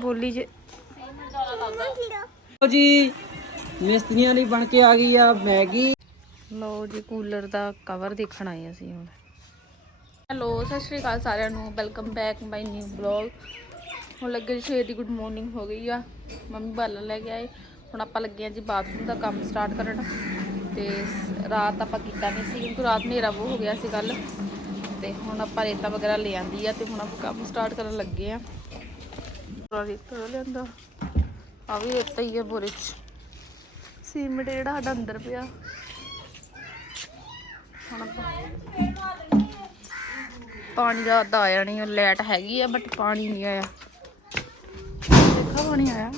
ਬੋਲੀ ਜੇ। ਲਓ ਜੀ ਮਿਸਤਰੀਆਂ ਲਈ ਬਣ ਕੇ ਆ ਗਈ ਆ ਮੈਗੀ। ਲਓ ਜੀ ਕੂਲਰ ਦਾ ਕਵਰ ਦੇਖਣ ਆਏ ਅਸੀਂ ਹੁਣ। ਹੈਲੋ ਸਤਿ ਸ਼੍ਰੀ ਅਕਾਲ ਸਾਰਿਆਂ ਨੂੰ। Welcome back my new blog ਹੁਣ ਲੱਗੇ ਜੀ ਸਵੇਰ ਦੀ ਗੁੱਡ ਮਾਰਨਿੰਗ ਹੋ ਗਈ ਆ। ਮੰਮੀ ਬਾਲਣ ਲੈ ਕੇ ਆਏ। ਹੁਣ ਆਪਾਂ ਲੱਗੇ ਆ ਜੀ ਬਾਥਰੂਮ ਦਾ ਕੰਮ ਸਟਾਰਟ ਕਰਨ। ਤੇ ਰਾਤ ਆਪਾਂ ਕੀਤਾ ਨਹੀਂ ਸੀ ਕਿਉਂਕਿ ਰਾਤ ਹਨੇਰਾ ਬਹੁਤ ਹੋ ਗਿਆ ਸੀ ਕੱਲ ਤੇ ਹੁਣ ਆਪਾਂ ਰੇਤਾ ਵਗੈਰਾ ਲੈ ਆਂਦੀ ਆ ਤੇ ਹੁਣ ਆਪਾਂ ਕੰਮ ਸਟਾਰਟ ਕਰਨ ਲੱਗੇ ਆ ਪੂਰਾ ਰੇਤਾ ਲਿਆਂਦਾ। ਆ ਵੀ ਰੇਤਾ ਹੀ ਹੈ ਬੋਰੇ 'ਚ। ਸੀਮਿੰਟ ਜਿਹੜਾ ਸਾਡਾ ਅੰਦਰ ਪਿਆ। ਹੁਣ ਪਾਣੀ ਦਾ ਆਇਆ ਨਹੀਂ ਲੈਟ ਹੈਗੀ ਆ ਬਟ ਪਾਣੀ ਨਹੀਂ ਆਇਆ। ਦੇਖਾ ਪਾਣੀ ਆਇਆ।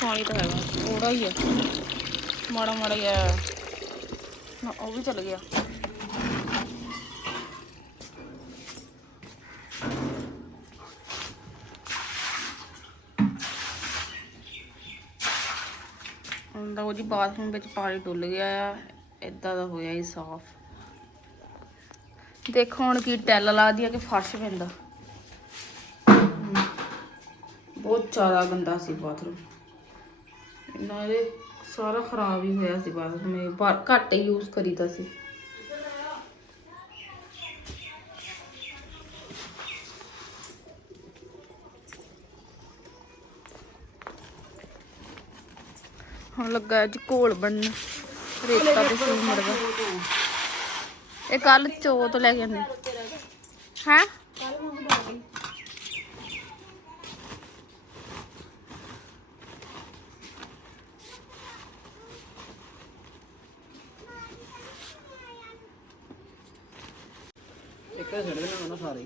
ਪਾਣੀ ਤਾਂ ਹੈਗਾ ਥੋੜਾ ਹੀ ਆ। ਮਾੜਾ ਮਾੜਾ ਹੀ ਆ। ਉਹ ਵੀ ਚੱਲ ਗਿਆ। ਹੁਣ ਤਾਂ ਉਹਦੀ ਬਾਥਰੂਮ ਵਿੱਚ ਪਾਣੀ ਡੁੱਲ ਗਿਆ ਆ ਇਦਾਂ ਦਾ ਹੋਇਆ ਹੀ ਸਾਫ਼। ਦੇਖੋ ਹੁਣ ਕੀ ਟੈਲ ਲਾਦੀ ਆ ਕਿ ਫਰਸ਼ ਪੈਂਦਾ। ਬਹੁਤ ਜ਼ਿਆਦਾ ਗੰਦਾ ਸੀ ਬਾਥਰੂਮ ਇਹਨਾਂ ਦੇ ਸਾਰਾ ਖਰਾਬ ਹੀ ਹੋਇਆ ਸੀ ਬਾਥਰੂਮ ਇਹ ਘੱਟ ਹੀ ਯੂਜ਼ ਕਰੀਦਾ ਸੀ। ਹੁਣ ਲੱਗਾ ਅੱਜ ਘੋਲ ਬਣਨ। ਰੇਤਾ ਤੇ ਸੀਮਟ ਦਾ ਇਹ ਕੱਲ ਚੋ ਤੋਂ ਲੈ ਕੇ ਆਂਦੇ ਹੈ? ਇੱਕ ਛੱਡ ਦੇਣਾ ਉਹਨਾਂ ਸਾਰੇ।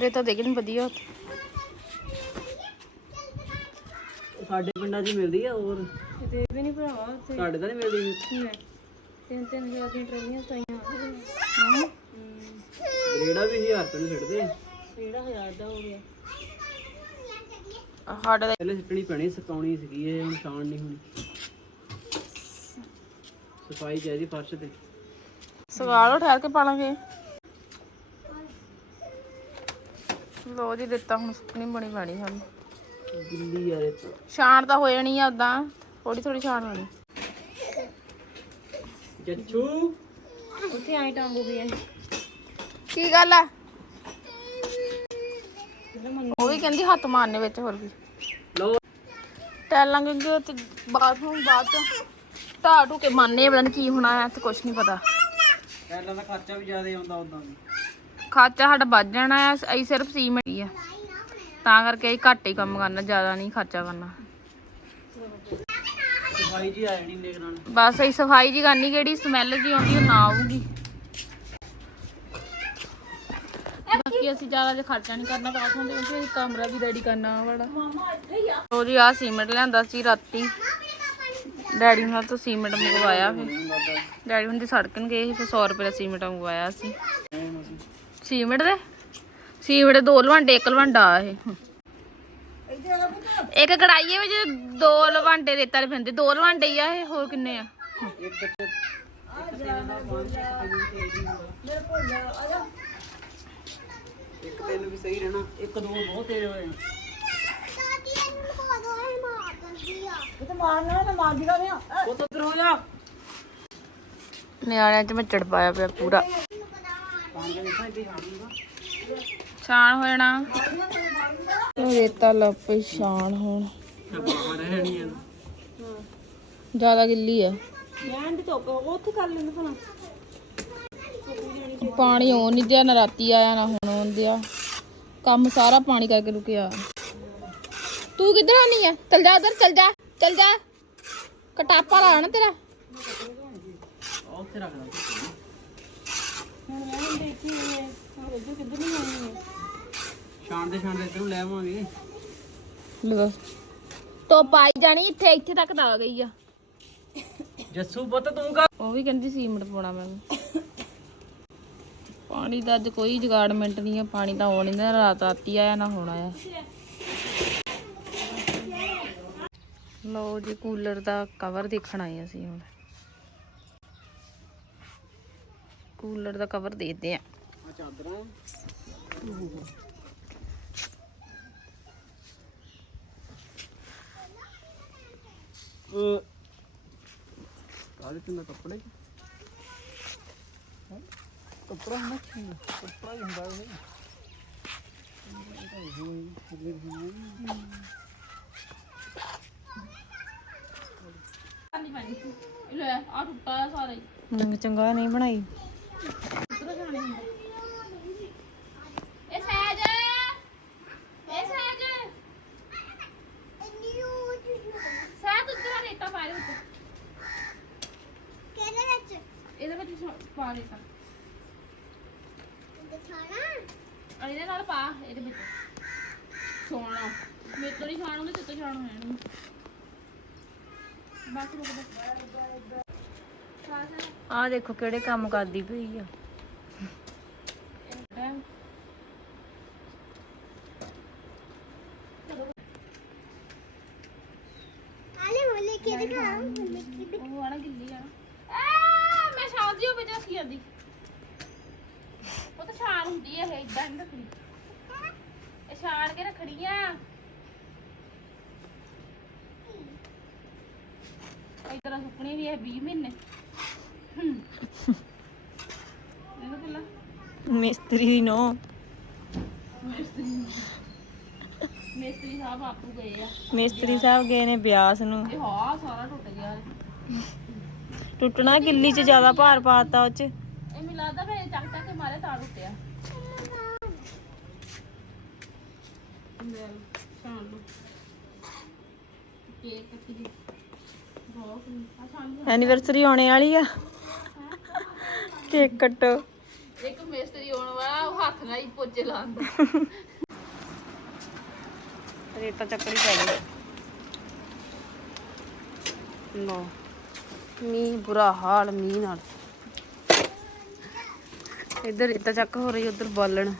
ਰੇਤਾ ਦੇਖਣ ਵਧੀਆ। ਉੱਥੇ। ਸਾਡੇ ਪਿੰਡਾਂ 'ਚ ਮਿਲਦੀ ਆ ਹੋਰ? ਕਿਤੇ ਵੀ ਨਹੀਂ ਭਰਾਵਾ ਉੱਥੇ? ਸਾਡੇ ਤਾਂ ਨਹੀਂ ਮਿਲਦੀ। ਤਿੰਨ ਤਿੰਨ ਹਜ਼ਾਰ ਦੀਆਂ ਟਰਾਲੀਆਂ ਸਤਾਈਆਂ ਗ੍ਰੇਡਾ ਵੀ 1000 ਰੁਪਏ ਨੂੰ ਛੱਡਦੇ। ਕਿਹੜਾ ਹਜ਼ਾਰ ਦਾ ਹੋ ਗਿਆ। ਸਾਡਾ ਤਾਂ ਪਹਿਲੇ ਸਿੱਟਣੀ ਪੈਣੀ ਸੁਕਾਉਣੀ ਸੀਗੀ ਇਹ ਹੁਣ ਛਾਣ ਨਹੀਂ ਹੋਣੀ। ਸਫ਼ਾਈ ਚਾਹੀਦੀ ਫਰਸ਼ ਤੇ। ਸਵਾਲ ਠਹਿਰ ਕੇ ਪਾਲਾਂਗੇ। ਲੋ ਜੀ ਦਿੱਤਾ ਹੁਣ ਸੁੱਕਣੀ ਬਣੀ ਪੈਣੀ ਸਾਨੂੰ। ਗਿੱਲੀ ਆ ਰੇਤ ਛਾਣ ਤਾਂ ਹੋ ਜਾਣੀ ਆ ਉਦਾਂ ਥੋੜੀ ਥੋੜੀ ਛਾਣ ਹੋਣੀ ਜੱਚੂ ਉੱਥੇ ਆਈ ਟਾਂਗੂ ਵੀ ਹੈ ਕੀ ਗੱਲ ਆ? ਉਹ ਵੀ ਕਹਿੰਦੀ ਹੱਥ ਮਾਰਨੇ ਵਿੱਚ ਹੋਰ ਵੀ। ਲਓ। ਟੈਲਾਂ ਕਿਉਂਕਿ ਉੱਥੇ ਬਾਥਰੂਮ ਬਾਅਦ ਢਾਹ ਢੂ ਕੇ ਮਾਨੇ ਪਤਾ ਨੀ ਕੀ ਹੋਣਾ ਆ ਤੇ ਕੁਛ ਨਹੀਂ ਪਤਾ। ਪਹਿਲਾਂ ਦਾ ਖਰਚਾ ਵੀ ਜ਼ਿਆਦਾ ਆਉਂਦਾ ਉਦਾਂ ਵੀ। ਖਰਚਾ ਸਾਡਾ ਵੱਧ ਜਾਣਾ ਆ ਅਸੀਂ ਸਿਰਫ ਸੀਮੈਂਟ ਹੀ ਆ। ਤਾਂ ਕਰਕੇ ਅਸੀਂ ਘੱਟ ਹੀ ਕੰਮ ਕਰਨਾ ਜ਼ਿਆਦਾ ਨਹੀਂ ਖਰਚਾ ਕਰਨਾ। ਸਫ਼ਾਈ ਜੀ ਆ ਜਾਣੀ ਨਾਲ। ਬਸ ਅਸੀਂ ਸਫ਼ਾਈ ਜੀ ਕਰਨੀ ਕਿਹੜੀ ਸਮੈਲ ਜੀ ਆਉਂਦੀ ਉਹ ਨਾ ਆਊਗੀ। ਬਾਕੀ ਅਸੀਂ ਜ਼ਿਆਦਾ ਖਰਚਾ ਨਹੀਂ ਕਰਨਾ ਬਾਥਰੂਮ ਦੇ ਵਿੱਚ ਅਸੀਂ ਕਮਰਾ ਵੀ ਰੈਡੀ ਕਰਨਾ ਵਾਲਾ ਉਹ ਜੀ ਆ ਸੀਮੈਂਟ ਲਿਆਂਦਾ ਸੀ ਰਾਤੀ। ਡੈਡੀ ਨਾਲ ਤੋਂ ਸੀਮੈਂਟ ਮੰਗਵਾਇਆ ਫਿਰ ਡੈਡੀ ਹੁੰਦੀ ਸੜਕਣ ਗਏ ਸੀ ਫਿਰ 100 ਰੁਪਏ ਦਾ ਸੀਮੈਂਟ ਮੰਗਵਾਇਆ ਸੀ। ਸੀਮੈਂਟ ਦੇ? ਸੀਮੈਂਟ ਦੋ ਲਵਾਂਡੇ, ਇੱਕ ਲਵਾਂਡਾ ਆ ਇਹ। ਇੱਕ ਕੜਾਈਏ ਵਿੱਚ ਦੋ ਲਵਾਂਡੇ ਰੇਤਾ ਦੇ ਪੈਂਦੇ ਦੋ ਲਵਾਂਡੇ ਹੀ ਆ ਇਹ, ਹੋਰ ਕਿੰਨੇ ਆ? ਇੱਕ ਤਿੰਨ ਵੀ ਸਹੀ ਰਹਿਣਾ ਇੱਕ ਦੋ ਬਹੁਤ ਤੇਜ਼ ਹੋਏ ਉਹ ਤਾਂ ਹੋ ਜਾ ਨਿਆਣਿਆਂ ਚ ਮੱਚੜ ਪਾਇਆ ਪਿਆ ਪੂਰਾ। ਪਾਣੀ ਦੇ ਇੱਥੇ ਹੀ ਛਾਣ ਹੋ ਜਾਣਾ। ਰੇਤਾ ਲੱਪੇ ਛਾਣ ਹੋਣ। ਬਾਹਰ ਰਹਿਣੀ ਆ ਜ਼ਿਆਦਾ ਗਿੱਲੀ ਆ। ਲੈਣ ਦੀ ਧੁੱਪ ਉੱਥੇ ਕਰ ਲੈਂਦੇ ਭਲਾ। ਪਾਣੀ ਆਉਣ ਨਹੀਂ ਦਿਆ ਨਾ ਰਾਤੀ ਆਇਆ ਨਾ ਹੁਣ ਆਉਣ ਦਿਆ। ਕੰਮ ਸਾਰਾ ਪਾਣੀ ਕਰਕੇ ਰੁਕਿਆ। ਤੂੰ ਕਿੱਧਰ ਆਣੀ ਆ? ਚਲ ਜਾ ਉਧਰ ਚਲ ਜਾ ਚਲ ਜਾ। ਕਟਾਪਾ ਲਾ ਨਾ ਤੇਰਾ। ਉਹ ਉੱਥੇ ਰੱਖ ਦਾਂ ਸ਼ਾਨ ਦੇ ਸ਼ਾਨ ਦੇ ਇੱਧਰੋਂ ਲੈ ਆਵਾਂਗੇ। ਲੈ ਧੁੱਪ ਆਈ ਜਾਣੀ ਇੱਥੇ ਇੱਥੇ ਤੱਕ ਤਾਂ ਆ ਗਈ ਆ। ਜੱਸੂ ਪੁੱਤ ਤੂੰ ਕਰ। ਉਹ ਵੀ ਕਹਿੰਦੀ ਸੀਮਟ ਪਾਉਣਾ ਮੈਂ ਪਾਣੀ ਦਾ ਅੱਜ ਕੋਈ ਜਗਾੜਮੈਂਟ ਨਹੀਂ ਆ ਪਾਣੀ ਤਾਂ ਆਉਣ ਨਹੀਂ ਦਾ ਰਾਤ ਆਤੀ ਆਇਆ ਨਾ ਹੁਣ ਆਇਆ। ਲਓ ਜੀ ਕੂਲਰ ਦਾ ਕਵਰ ਦੇਖਣ ਆਏ ਅਸੀਂ ਹੁਣ। ਕੂਲਰ ਦਾ ਕਵਰ ਦੇਦੇ ਆ। ਆ ਚਾਦਰਾਂ। ਕਾਹਦੇ ਤੇ ਨਾ ਕੱਪੜੇ? ਕੱਪੜਾ ਹੁੰਦਾ ਕੀ ਕੱਪੜਾ ਹੀ ਹੁੰਦਾ ਇਹ। ਲੈ ਆ ਟੁੱਟਾ ਸਾਰਾ ਹੀ। ਨੰਗ ਚੰਗਾ ਨਹੀਂ ਬਣਾਈ ਉਧਰ ਜਾਣੇ ਹੁੰਦਾ ਇਹ ਸਹਿਜ ਇਹ ਸਹਿਜ ਸਹਿਜ ਉਧਰ ਰੇਤਾ ਪਾ ਦੇ ਉੱਤੇ ਕਿਹਦੇ ਵਿੱਚ ਇਹਦੇ ਵਿੱਚ ਸ- ਪਾ ਰੇਤਾ ਦਿਖਾਣਾ ਇਹਦੇ ਨਾਲ ਪਾ ਇਹਦੇ ਵਿੱਚ। ਛੋਣਾ। ਮੇਰੇ ਤੋਂ ਨਹੀਂ ਛਾਣ ਹੁੰਦੇ ਤੇ ਤੋਂ ਛਾਣ ਹੋਣਾ ਨਹੀਂ ਬਸ ਰੁਕ ਜਾ। ਆ ਦੇਖੋ ਕਿਹੜੇ ਕੰਮ ਕਰਦੀ ਪਈ ਆ ਟਾਈਮ ਆਲੇ ਹੋਲੇ ਕੇ ਦਿਖਾ ਹੋਲੇ ਕੀ ਦਿਖਾ ਉਹ ਆਣਾ ਗਿੱਲੀ ਆ ਆ ਮੈਂ ਸ਼ਾਦੀ ਹੋ ਬਜਾ ਕੀ ਆਂਦੀ ਉਹ ਤਾਂ ਛਾਣ ਹੁੰਦੀ ਹੈ ਇਹ ਇਦਾਂ ਨਹੀਂ ਰੱਖਣੀ। ਇਹ ਛਾਣ ਕੇ ਰੱਖਣੀ ਆ। ਇਤਰਾ ਸੁੱਕਣੀ ਵੀ ਹੈ 20 ਮਹੀਨੇ। ਇਹਨੂੰ ਪਹਿਲਾਂ ਮਿਸਤਰੀ ਦੀ ਨੋ। ਮੇਸਤਰੀ ਸਾਹਿਬ ਆਪੂ ਗਏ ਆ। ਮਿਸਤਰੀ ਸਾਹਿਬ ਗਏ ਨੇ ਬਿਆਸ ਨੂੰ। ਇਹ ਹਾਂ ਸਾਰਾ ਟੁੱਟ ਗਿਆ। ਟੁੱਟਣਾ ਗਿੱਲੀ 'ਚ ਜ਼ਿਆਦਾ ਭਾਰ ਪਾਤਾ ਉਹ 'ਚ। ਇਹ ਮੈਨੂੰ ਲੱਗਦਾ ਮੈਂ ਚੱਕ ਚੱਕ ਕੇ ਮਾਰੇ ਤਾਂ ਟੁੱਟਿਆ। ਐਨੀਵਰਸਰੀ ਆਉਣੇ ਵਾਲੀ ਆ। ਕੇਕ ਕੱਟੋ। ਇੱਕ ਮੇਸਤਰੀ ਆਉਣ ਵਾਲਾ ਉਹ ਹੱਥ ਨਾਲ ਹੀ ਪੋਚੇ ਲਾਉਂਦਾ ਰੇਤਾ ਚੱਕੜੀ ਪੈ ਗਈ। ਲੋ ਮੀਂਹ ਬੁਰਾ ਹਾਲ ਮੀਂਹ ਨਾਲ। ਇੱਧਰ ਰੇਤਾ ਚੱਕ ਹੋ ਰਹੀ ਉਧਰ ਬਾਲਣ।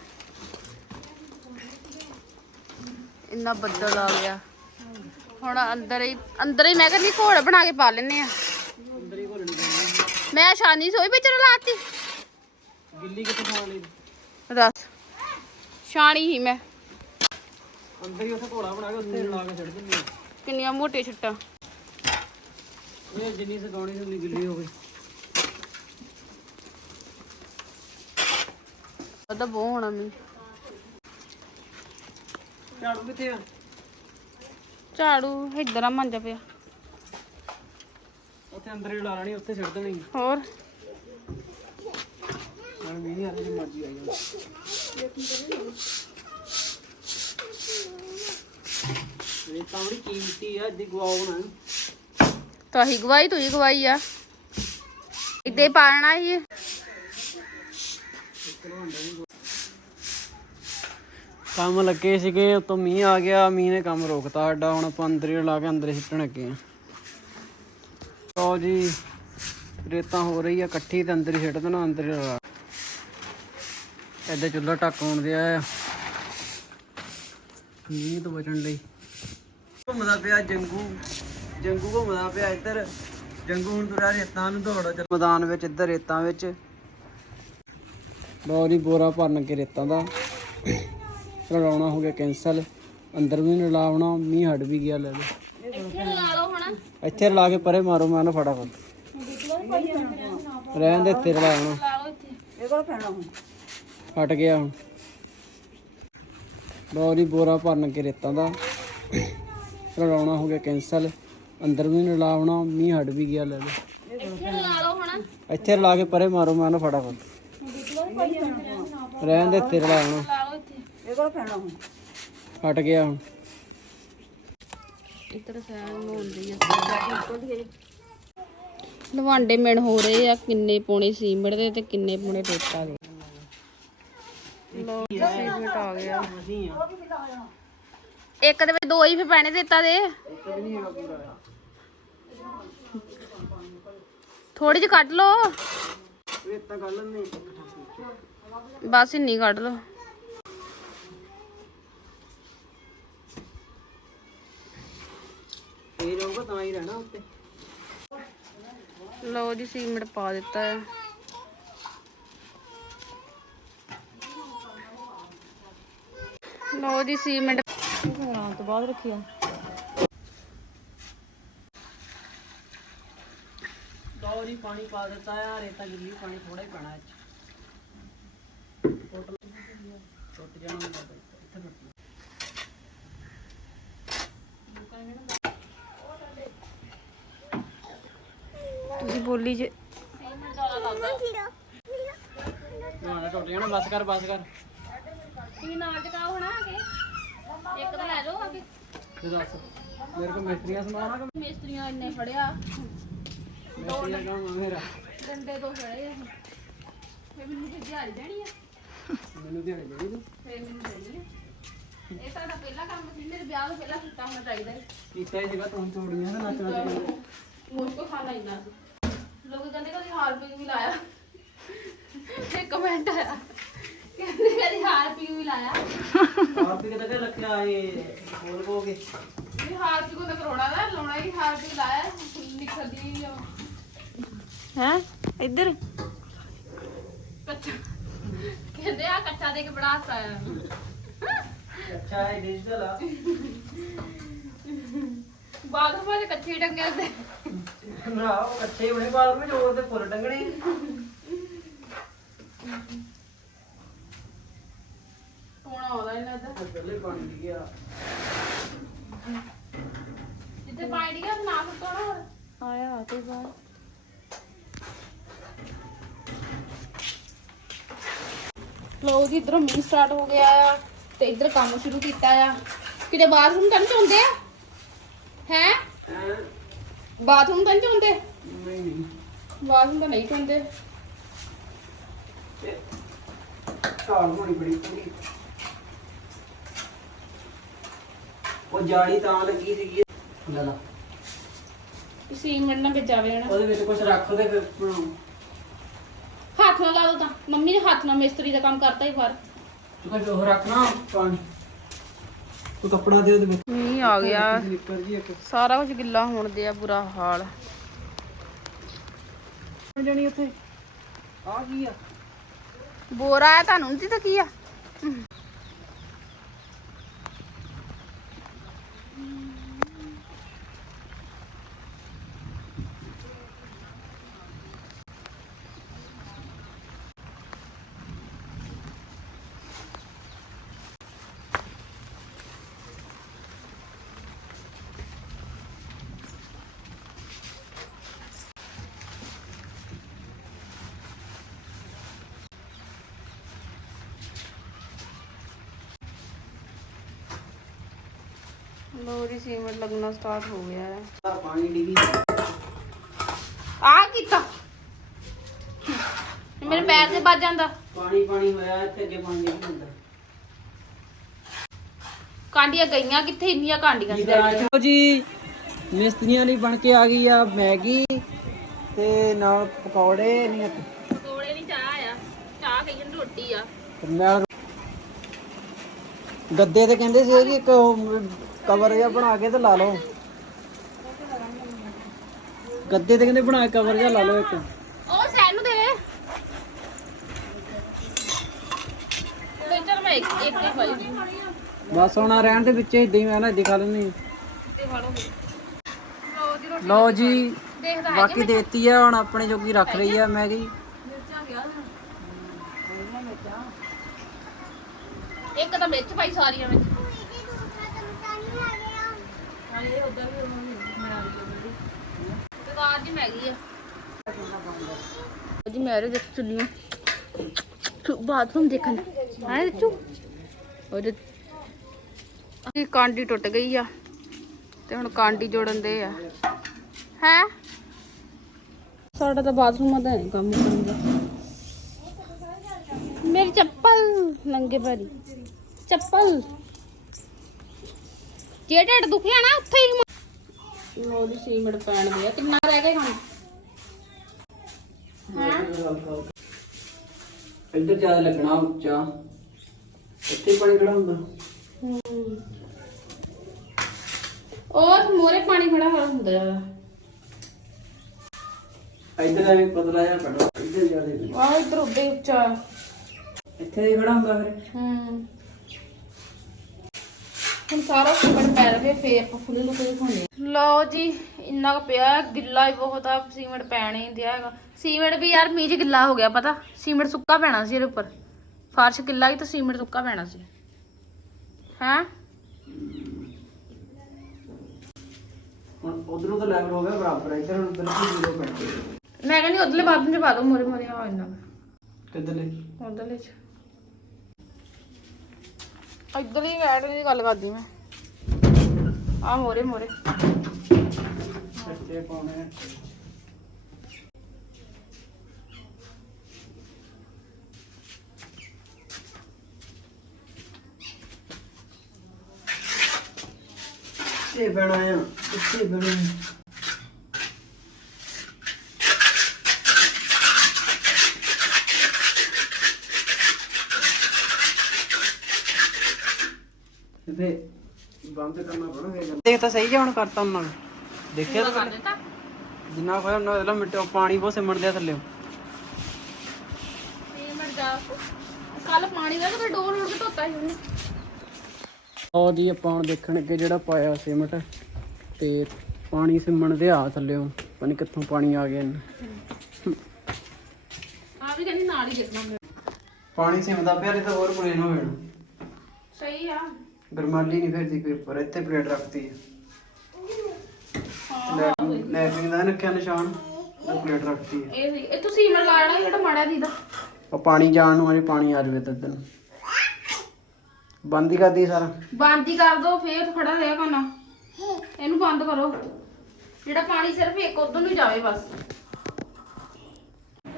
ਇੰਨਾ ਬੱਦਲ ਆ ਗਿਆ। ਹੁਣ ਅੰਦਰ ਹੀ ਅੰਦਰ ਹੀ ਮੈਂ ਕਹਿੰਦੀ ਘੋੜ ਬਣਾ ਕੇ ਪਾ ਲੈਨੇ ਆ। ਮੈਂ ਸ਼ਾਨੀ ਸੋਈ ਵਿੱਚ ਲਾਤੀ ਗਿੱਲੀ ਕਿੱਥੇ ਖਾਣ ਲਈ? ਦੱਸ। ਸ਼ਾਨੀ ਹੀ ਮੈਂ। ਅੰਦਰ ਹੀ ਉੱਥੇ ਘੋੜਾ ਬਣਾ ਕੇ ਉੱਤੇ ਲਾ ਕੇ ਛੱਡ ਦਿੰਦੀ ਕਿੰਨੀਆਂ ਮੋਟੀਆਂ ਛਿੱਟਾਂ। ਇਹ ਜਿੰਨੀ ਸਕਾਉਣੀ ਸੀ ਉਨੀ ਗਿੱਲੀ ਹੋ ਗਈ। ਉਹਦਾ ਬਹੁ ਹੋਣਾ ਮੀ ਝਾੜੂ ਕਿੱਥੇ ਆ? ਝਾੜੂ ਇੱਧਰ ਆ ਮੰਜਾ ਪਿਆ। ਉੱਥੇ ਅੰਦਰ ਹੀ ਲਾ ਲੈਣੀ ਉੱਥੇ ਛੱਡ ਦੇਣੀ। ਹੋਰ? ਨਾਲ ਮੀਂਹ ਨਹੀਂ ਆਲੇ ਮਰਜ਼ੀ ਆਈ ਇਹ ਤਾਂ ਬੜੀ ਕੀਮਤੀ ਆ ਦੀ ਗਵਾਉ ਨਾ ਗਵਾਈ ਤੂੰ ਗਵਾਈ ਆ। ਇੱਦੇ ਪਾਣਾ ਹੀ ਕੰਮ ਲੱਗੇ ਸੀਗੇ, ਉਤੋਂ ਮੀਂਹ ਆ ਗਿਆ, ਮੀਂਹ ਨੇ ਕੰਮ ਰੋਕਤਾ ਸਾਡਾ, ਹੁਣ ਆਪਾਂ ਅੰਦਰ ਹੀ ਲਾ ਕੇ ਅੰਦਰ ਹੀ ਸਿੱਟਣ ਲੱਗੇ ਆ। ਲਓ ਜੀ, ਰੇਤਾਂ ਹੋ ਰਹੀ ਆ ਇਕੱਠੀ ਤੇ ਅੰਦਰ ਹੀ ਸਿੱਟ ਦੇਣਾ, ਅੰਦਰ ਹੀ ਲਾ ਐਦਾਂ ਚੁੱਲ੍ਹਾ ਢੱਕ ਹੋਣ ਦਿਆ ਆ। ਮੀਂਹ ਤੋਂ ਬਚਣ ਲਈ। ਘੁੰਮਦਾ ਪਿਆ ਜੰਗੂ। ਜੰਗੂ ਘੁੰਮਦਾ ਪਿਆ ਇੱਧਰ। ਜੰਗੂ ਹੁਣ ਤੁਰਿਆ ਰੇਤਾਂ ਨੂੰ ਦੌੜਾ ਚੱਲ ਮੈਦਾਨ ਵਿੱਚ ਇੱਧਰ ਰੇਤਾਂ ਵਿੱਚ। ਬੋਰੀ ਬੋਰਾ ਭਰਨ ਕੇ ਰੇਤਾਂ ਦਾ। ਰਲਾਉਣਾ ਹੋ ਗਿਆ ਕੈਂਸਲ ਅੰਦਰ ਵੀ ਨਹੀਂ ਰਲਾਉਣਾ ਮੀਂਹ ਹਟ ਵੀ ਗਿਆ ਲੈ ਲਓ। ਇੱਥੇ ਲਾ ਲਓ ਹੁਣ। ਇੱਥੇ ਰਲਾ ਕੇ ਪਰੇ ਮਾਰੋ ਮੈਂ ਨਾ ਫਟਾਫਟ। ਰਹਿਣ ਦੇ ਇੱਥੇ ਰਲਾਉਣਾ ਲਾ ਲਓ ਇੱਥੇ। ਹਟ ਗਿਆ ਹੁਣ। ਬੋਰੀ ਬੋਰਾ ਭਰਨ ਕੇ ਰੇਤਾਂ ਦਾ। ਰਲਾਉਣਾ ਹੋ ਗਿਆ ਕੈਂਸਲ ਅੰਦਰ ਵੀ ਨਹੀਂ ਰਲਾਉਣਾ ਮੀਂਹ ਹਟ ਵੀ ਗਿਆ ਲੈ ਲਓ। ਇੱਥੇ ਲਾ ਲਓ ਹੁਣ। ਇੱਥੇ ਰਲਾ ਕੇ ਪਰੇ ਮਾਰੋ ਮੈਂ ਨਾ ਫਟਾਫਟ। ਰਹਿਣ ਦੇ ਇੱਥੇ ਲਾ ਲਓ ਇੱਥੇ। ਹਟ ਗਿਆ ਹੁਣ। ਇੱਧਰ ਸੈਨ ਹੁੰਦੀ ਆ। ਲਵਾਂਡੇ ਮਿਣ ਹੋ ਰਹੇ ਆ ਕਿੰਨੇ ਪੌਣੇ ਸੀਮਿੰਟ ਦੇ ਤੇ ਕਿੰਨੇ ਪੌਣੇ ਰੇਤਾ ਦੇ। ਲੋ ਸੀਮਿੰਟ ਆ ਗਿਆ। ਅਸੀਂ ਆ ਇੱਕ ਦੇ ਵਿੱਚ ਦੋ ਹੀ ਫੇ ਪੈਣੇ ਦਿੱਤਾ ਦੇ। ਇੱਕ ਵੀ ਨਹੀਂ ਹੈਗਾ ਪੂਰਾ ਥੋੜੀ ਜਿਹੀ ਕੱਢ ਲਓ। ਬਸ ਇੰਨੀ ਕੱਢ ਲੋ ਲਓ ਜੀ ਸੀਮੈਂਟ ਪਾ ਦਿੱਤਾ ਹੈ। ਲਓ ਜੀ ਸੀਮੈਂਟ। ਬਣਾਉਣ ਤੋਂ ਬਾਅਦ ਰੱਖਿਆ ਪਾਣੀ ਪਾ ਦਿੱਤਾ ਆ ਰੇਤਾ ਗਿੱਲੀ ਪਾਣੀ ਥੋੜਾ ਹੀ ਪੈਣਾ ਟੁੱਟ ਜਾਣਾ ਇੱਥੇ ਟੁੱਟ ਤੁਸੀਂ ਬੋਲੀ ਜੇ। ਨਾ ਟੁੱਟ ਜਾਣਾ ਬਸ ਕਰ ਬਸ ਕਰ। ਤੁਸੀਂ ਨਾਲ ਚਕਾਓ ਹਣਾ ਆ ਕੇ। ਇੱਕ ਤਾਂ ਲੈ ਜਾਓ ਆ ਕੇ। ਤੂੰ ਦੱਸ ਮੇਰੇ ਕੋਲ ਮਿਸਤਰੀਆਂ ਸਮਾਨ ਆ ਕਿ ਮਿਸਤਰੀਆਂ ਇੰਨੇ ਫੜਿਆ। ਕੰਮ ਆ ਮੇਰਾ। ਡੰਡੇ ਤੋਂ ਫੜੇ ਆ ਫੇ ਮੈਨੂੰ ਤੇ ਦਿਹਾੜੀ ਦੇਣੀ ਆ। ਮੈਨੂੰ ਦਿਹਾੜੀ ਦੇਣੀ ਤੂੰ? ਫੇ ਮੈਨੂੰ ਦੇਣੀ ਆ। ਇਹ ਤੁਹਾਡਾ ਪਹਿਲਾ ਕੰਮ ਸੀ ਮੇਰੇ ਵਿਆਹ ਤੋਂ ਪਹਿਲਾਂ ਕੀਤਾ ਹੋਣਾ ਚਾਹੀਦਾ ਹੈ ਕੀਤਾ ਹੀ ਸੀਗਾ ਤੂੰ ਤੋੜੀਆਂ ਨਾ ਨੱਚ ਨੱਚ ਕੇ ਮੁਝਕੋ ਖਾਣਾ ਇੰਨਾ ਸੀ ਲੋਕ ਕਹਿੰਦੇ ਕਦੀ ਹਾਰਪਿਕ ਵੀ ਲਾਇਆ। ਤੇ ਕਮੈਂਟ ਆਇਆ। ਕਹਿੰਦੇ ਕਦੀ ਹਾਰਪਿਕ ਵੀ ਲਾਇਆ। ਆਪ ਵੀ ਕਿਤੇ ਰੱਖਿਆ ਇਹ ਖੋਲ ਕੋਗੇ ਇਹ ਹਾਰਪਿਕ ਉਹਦਾ ਕਰੋੜਾ ਦਾ ਲਾਉਣਾ ਹੀ ਹਾਰਪਿਕ ਲਾਇਆ ਨਿਕਲਦੀ ਆ ਹੈ? ਇੱਧਰ? ਕੱਚਾ। ਕਹਿੰਦੇ ਆ ਕੱਚਾ ਦੇ ਕੇ ਬੜਾ ਹਾਸਾ ਅੱਛਾ ਹੈ ਡਿਜੀਟਲ ਆ। ਬਾਥਰੂਮ ਵਿੱਚ ਕੱਚੇ ਹੀ ਟੰਗੇ ਹੁੰਦੇ ਨਾ ਉਹ ਕੱਚੇ ਹੋਣੇ ਬਾਅਦ ਵਿੱਚ ਹੋਰ ਤੇ ਫੁੱਲ ਟੰਗਣੇ ਟੋਣਾ ਆਉਂਦਾ ਇਹਨਾਂ ਦਾ। ਪਹਿਲੇ ਪਾਣੀ ਦੀ ਗਿਆ ਜਿੱਥੇ ਪਾਣੀ ਡਿੱਗਿਆ ਨਾ ਸੁੱਟੋ ਨਾ ਹੋਰ। ਆਇਆ ਤੇ ਬਾਅਦ ਲੋ ਜੀ ਇਧਰੋਂ ਮੀਂਹ ਸਟਾਰਟ ਹੋ ਗਿਆ ਆ ਤੇ ਇਧਰ ਕੰਮ ਸ਼ੁਰੂ ਕੀਤਾ ਆ। ਕਿਤੇ ਬਾਥਰੂਮ ਤਾਂ ਨੀ ਚੋਂਦੇ ਆ? ਹੈ? ਬਾਥਰੂਮ ਤਾਂ ਨੀ ਚੋਂਦੇ ਨਹੀਂ। ਨਹੀਂ ਬਾਥਰੂਮ ਤਾਂ ਨਹੀਂ ਤੇ ਕਾਲ ਹੋਣੀ ਬੜੀ ਪੂਰੀ। ਉਹ ਜਾਲੀ ਤਾਂ ਲੱਗੀ ਸੀਗੀ। ਲੈ ਲਾ। ਸੀਮੈਂਟ ਨਾ ਵਿੱਚ ਜਾਵੇ ਨਾ ਉਹਦੇ ਵਿੱਚ ਕੁਝ ਰੱਖ ਦੇ ਫਿਰ ਹੱਥ ਨਾਲ ਲਾ ਦੋ ਤਾਂ। ਮੰਮੀ ਨੇ ਹੱਥ ਨਾਲ ਮਿਸਤਰੀ ਦਾ ਕੰਮ ਕਰਤਾ ਹੀ ਬਾਹਰ। ਤੂੰ ਕੁਝ ਉਹ ਰੱਖਣਾ ਪਾਣੀ। ਤੂੰ ਕੱਪੜਾ ਦੇ ਉਹਦੇ ਵਿੱਚ। ਮੀਂਹ ਆ ਗਿਆ। ਸਲੀਪਰ ਜੀ ਇੱਕ। ਸਾਰਾ ਕੁਝ ਗਿੱਲਾ ਹੋਣ ਦੇ ਆ ਬੁਰਾ ਹਾਲ। ਜਣੀ ਉੱਥੇ? ਆ ਕੀ ਆ? ਬੋਰਾ ਆ ਤੁਹਾਨੂੰ ਨਹੀਂ ਤਾਂ ਕੀ ਆ? ਲੋਰੀ ਸੀਮੈਂਟ ਲੱਗਣਾ ਸਟਾਰਟ ਹੋ ਗਿਆ ਹੈ। ਪਾਣੀ ਡਿੱਗੀ ਆ ਕੀਤਾ। ਇਹ ਮੇਰੇ ਪੈਰ ਤੇ ਵੱਜ ਜਾਂਦਾ। ਪਾਣੀ ਪਾਣੀ ਹੋਇਆ ਇੱਥੇ ਅੱਗੇ ਪਾਣੀ ਨਹੀਂ ਹੁੰਦਾ। ਕਾਂਡੀਆਂ ਗਈਆਂ ਕਿੱਥੇ? ਇੰਨੀਆਂ ਕਾਂਡੀਆਂ ਸੀ। ਚਲੋ ਜੀ ਮਿਸਤਰੀਆਂ ਲਈ ਬਣ ਕੇ ਆ ਗਈ ਆ ਮੈਗੀ ਤੇ ਨਾਲ ਪਕੌੜੇ ਨਹੀਂ ਕੋਲੇ ਨਹੀਂ ਚਾਹ ਆ। ਚਾਹ ਕਹੀਏ ਰੋਟੀ ਆ। ਨਾਲ ਗੱਦੇ ਤੇ ਕਹਿੰਦੇ ਸੀ ਕਿ ਇੱਕ ਕਵਰ ਜਿਹਾ ਬਣਾ ਕੇ ਤੇ ਲਾ ਲਓ। ਗੱਦੇ ਤੇ ਕਹਿੰਦੇ ਬਣਾ ਕੇ ਕਵਰ ਜਿਹਾ ਲਾ ਲਓ ਇੱਕ। ਉਹ ਸੈਨ ਨੂੰ ਦੇ ਦੇ ਚਲ ਮੈਂ ਇੱਕ ਇੱਕ ਹੀ ਖਾਈ ਬਸ ਹੁਣ ਰਹਿਣ ਦੇ ਵਿੱਚ ਇਦਾਂ ਹੀ ਮੈਂ ਨਾ ਇੱਦਾਂ ਖਾ ਲੈਣੀ ਤੇ ਲਓ ਲੋ ਦੀ ਰੋਟੀ ਲਓ ਜੀ ਦੇਖਦਾ ਹੈ ਬਾਕੀ ਦੇਤੀ ਆ ਹੁਣ ਆਪਣੇ ਜੋਗੀ ਰੱਖ ਰਹੀ ਆ ਮੈਗੀ। ਇੱਕ ਤਾਂ ਵਿੱਚ ਪਾਈ ਸਾਰੀਆਂ ਵਿੱਚ ਨਹੀਂ ਆ ਗਿਆ ਬੇਕਾਰ ਜੀ ਮੈਗੀ ਆ ਜੀ ਮੇਰੇ ਦੇਖ ਚੁੱਲੀਆਂ ਬਾਥਰੂਮ ਦੇਖਣ। ਹਾਂ ਚੂ ਉਹਦੇ ਇਹ ਕਾਂਡੀ ਟੁੱਟ ਗਈ ਆ ਤੇ ਹੁਣ ਕਾਂਡੀ ਜੋੜਨ ਦੇ ਆ। ਹੈ? ਸਾਡਾ ਤਾਂ ਬਾਥਰੂਮ ਦਾ ਨਹੀਂ ਕੰਮ ਕਰਦਾ ਮੇਰੀ ਚੱਪਲ, ਨੰਗੇ ਪੈਰੀ। ਚੱਪਲ। ਜੇ ਢਿੱਡ ਦੁਖਿਆ ਨਾ ਉੱਥੇ ਹੀ ਲੋਲੀ ਸੀਮਟ ਪੈਣ ਦੇ ਆ? ਕਿੰਨਾ ਰਹਿ ਗਿਆ ਹੁਣ? ਇੱਧਰ ਜ਼ਿਆਦਾ ਲੱਗਣਾ ਉੱਚਾ। ਇੱਥੇ ਪਾਣੀ ਖੜਾ ਹੁੰਦਾ। ਉਹ ਮੋਰੇ ਪਾਣੀ ਖੜਾ ਹੋਇਆ ਹੁੰਦਾ। ਆ ਇੱਧਰ ਐਵੇਂ ਪਤਲਾ ਜਿਹਾ ਖੜਾ ਇੱਧਰ ਜ਼ਿਆਦਾ। ਆਹ ਇਧਰ ਉੱਡੇ ਉੱਚਾ। ਇੱਥੇ ਹੀ ਖੜਾ ਹੁੰਦਾ ਫਿਰ। ਹੂੰ। ਹੁਣ ਸਾਰਾ ਸੀਮੈਂਟ ਪੈ ਲਵੇ ਫੇਰ ਆਪਾਂ ਫੁੱਲ ਲੁਕ ਦਿਖਾਉਣੇ ਲਓ ਜੀ ਇੰਨਾ ਕੁ ਪਿਆ ਗਿੱਲਾ ਹੀ ਬਹੁਤ ਆ ਸੀਮੈਂਟ ਪੈਣ ਹੀ ਦਿਆ ਹੈਗਾ। ਸੀਮੈਂਟ ਵੀ ਯਾਰ ਮੀਂਹ 'ਚ ਗਿੱਲਾ ਹੋ ਗਿਆ ਪਤਾ? ਸੀਮੈਂਟ ਸੁੱਕਾ ਪੈਣਾ ਸੀ ਇਹਦੇ ਉੱਪਰ। ਫਰਸ਼ ਗਿੱਲਾ ਹੀ ਤਾਂ ਸੀਮੈਂਟ ਸੁੱਕਾ ਪੈਣਾ ਸੀ। ਹੈਂ? ਹੁਣ ਉਧਰੋਂ ਤਾਂ ਲੈਵਲ ਹੋ ਗਿਆ ਬਰਾਬਰ ਇੱਧਰ ਹੁਣ ਬਿਲਕੁਲ ਜ਼ੀਰੋ ਪੈਂਦੇ ਮੈਂ ਕਹਿੰਦੀ ਉਧਰਲੇ ਬਾਥਰੂਮ 'ਚ ਪਾ ਦੋ ਮੋਰੇ ਮੋਰੇ ਆ ਇੰਨਾ। ਕਿੱਧਰਲੇ? ਉਧਰਲੇ 'ਚ। ਇੱਧਰ ਹੀ ਬੈਠ ਦੀ ਗੱਲ ਕਰਦੀ ਮੈਂ। ਆ ਮੋਰੇ ਮੋਰੇ। ਸੱਚੇ ਪਾਉਣੇ ਆ। ਕਿੱਥੇ ਬਣਾ ਆ? ਕਿੱਥੇ ਬਣਾ ਤੇ ਬੰਦ ਕਰਨਾ ਪੈਣਾ ਫੇਰ ਦੇਖ ਤਾਂ ਸਹੀ ਜਾ ਹੁਣ ਕਰਤਾ ਉਹਨਾਂ ਨੇ। ਦੇਖਿਆ ਤਾਂ ਕਰ ਦਿੱਤਾ? ਜਿੰਨਾ ਹੋਇਆ ਉਹਨਾਂ ਦਾ ਮਿੱਟੋ ਪਾਣੀ ਬਹੁਤ ਸਿਮਣ ਦਿਆ ਥੱਲੇ। ਸੀਮੈਂਟ ਦਾ ਕੱਲ ਪਾਣੀ ਦਾ ਤਾਂ ਡੋਰ ਉੜ ਕੇ ਧੋਤਾ ਸੀ ਉਹਨੇ। ਉਹ ਜੀ ਆਪਾਂ ਹੁਣ ਦੇਖਣ ਅੱਗੇ ਜਿਹੜਾ ਪਾਇਆ ਸੀਮਟ। ਤੇ ਪਾਣੀ ਸਿਮਣ ਦੇ ਆ ਥੱਲੇੋਂ ਪਤਾ ਨੀ ਕਿੱਥੋਂ ਪਾਣੀ ਆ ਗਿਆ ਇਹਨੂੰ। ਆ ਵੀ ਕਹਿੰਦੀ ਨਾਲ ਹੀ ਦੇਖਣਾ ਮੈਂ। ਪਾਣੀ ਸਿਮਦਾ ਪਿਆ ਨਹੀਂ ਤਾਂ ਹੋਰ ਪਲੇਨ ਹੋ ਜਾਣਾ ਸਹੀ ਆ। ਗਰਮਾਲੀ ਨਹੀਂ ਫਿਰਦੀ ਕੋਈ ਉੱਪਰ ਇੱਥੇ ਪਲੇਟ ਰੱਖਤੀ ਹੈ। ਲੈਟਰਿੰਗ ਦਾ ਰੱਖਿਆ ਨਿਸ਼ਾਨ ਉਹ ਪਲੇਟ ਰੱਖਤੀ ਹੈ ਇਹ ਸੀ ਇਹ ਤੂੰ ਸੀਮੈਂਟ ਲਾਣਾ ਜਿਹੜਾ ਮਾੜਾ ਦੀਦਾ ਉਹ ਪਾਣੀ ਜਾਣ ਨੂੰ ਅਜੇ ਪਾਣੀ ਆ ਜਾਵੇ ਤਾਂ ਦਿਨ ਬੰਦ ਹੀ ਕਰਦੀ ਸਾਰਾ। ਬੰਦ ਹੀ ਕਰ ਦੋ ਫੇਰ ਖੜਾ ਰਿਹਾ ਕਰਨਾ। ਇਹਨੂੰ ਬੰਦ ਕਰੋ। ਜਿਹੜਾ ਪਾਣੀ ਸਿਰਫ ਇੱਕ ਉਧਰ ਨੂੰ ਜਾਵੇ ਬਸ।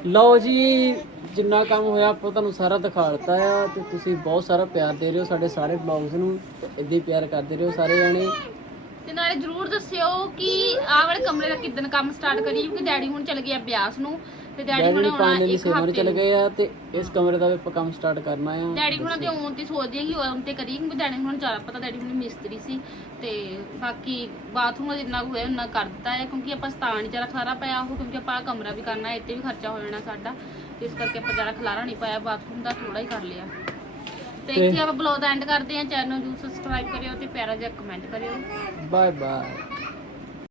ਲਓ ਜੀ, ਜਿੰਨਾ ਕੰਮ ਹੋਇਆ ਆਪਾਂ ਤੁਹਾਨੂੰ ਸਾਰਾ ਦਿਖਾ ਦਿੱਤਾ ਆ ਤੇ ਤੁਸੀਂ ਬਹੁਤ ਸਾਰਾ ਪਿਆਰ ਦੇ ਰਹੇ ਹੋ ਸਾਡੇ ਸਾਰੇ ਬਲੌਗਸ ਨੂੰ ਤੇ ਏਦਾਂ ਹੀ ਪਿਆਰ ਕਰਦੇ ਰਹੋ ਸਾਰੇ ਜਾਣੇ। ਤੇ ਨਾਲੇ ਜਰੂਰ ਦੱਸਿਓ ਕਿ ਆਹ ਵਾਲੇ ਕਮਰੇ ਦਾ ਕਿਦਨ ਕੰਮ ਸਟਾਰਟ ਕਰੀਏ, ਕਿਉਂਕਿ ਡੈਡੀ ਹੁਣ ਚਲੇ ਗਏ ਬਿਆਸ ਨੂੰ। ਤੇ ਡੈਡੀ ਹੁਣੇ ਆਉਣਾ ਪੰਜ ਦਿਨ ਦੀ ਇੱਕ ਹਫ਼ਤੇ ਚਲੇ। ਗਏ ਆ ਤੇ ਇਸ ਕਮਰੇ ਦਾ ਵੀ ਆਪਾਂ ਕੰਮ ਸਟਾਰਟ ਕਰਨਾ ਆ। ਡੈਡੀ ਹੁਣਾਂ ਦੇ ਆਉਣ ਤੇ ਸੋਚਦੇ ਆ ਕਿ ਆਉਣ ਤੇ ਕਰੀਏ ਕਿਉਂਕਿ ਡੈਡੀ ਹੁਣ ਜ਼ਿਆਦਾ ਪਤਾ ਡੈਡੀ ਹੁਣ ਮਿਸਤਰੀ ਸੀ ਤੇ ਬਾਕੀ ਬਾਥਰੂਮ ਦਾ ਜਿੰਨਾ ਕੁ ਹੋਇਆ ਉਹਨਾਂ ਕਰ ਦਿੱਤਾ ਹੈ ਕਿਉਂਕਿ ਆਪਾਂ ਸਤਾਨ ਜ਼ਿਆਦਾ ਖਲਾਰਾ ਪਿਆ ਉਹ ਕਿਉਂਕਿ ਆਪਾਂ ਕਮਰਾ ਵੀ ਕਰਨਾ ਇੱਥੇ ਵੀ ਖਰਚਾ ਹੋ ਜਾਣਾ ਸਾਡਾ। ਤੇ ਇਸ ਕਰਕੇ ਆਪਾਂ ਜ਼ਿਆਦਾ ਖਲਾਰਾ ਨਹੀਂ ਪਾਇਆ ਬਾਥਰੂਮ ਦਾ ਥੋੜਾ ਹੀ ਕਰ ਲਿਆ। ਤੇ ਇੱਥੇ ਆਪਾਂ ਬਲੌਗ ਦਾ ਐਂਡ ਕਰਦੇ ਹਾਂ ਚੈਨਲ ਨੂੰ ਸਬਸਕ੍ਰਾਈਬ ਕਰਿਓ ਤੇ ਪਿਆਰਾ ਜਿਹਾ ਕਮੈਂਟ ਕਰਿਓ। Bye bye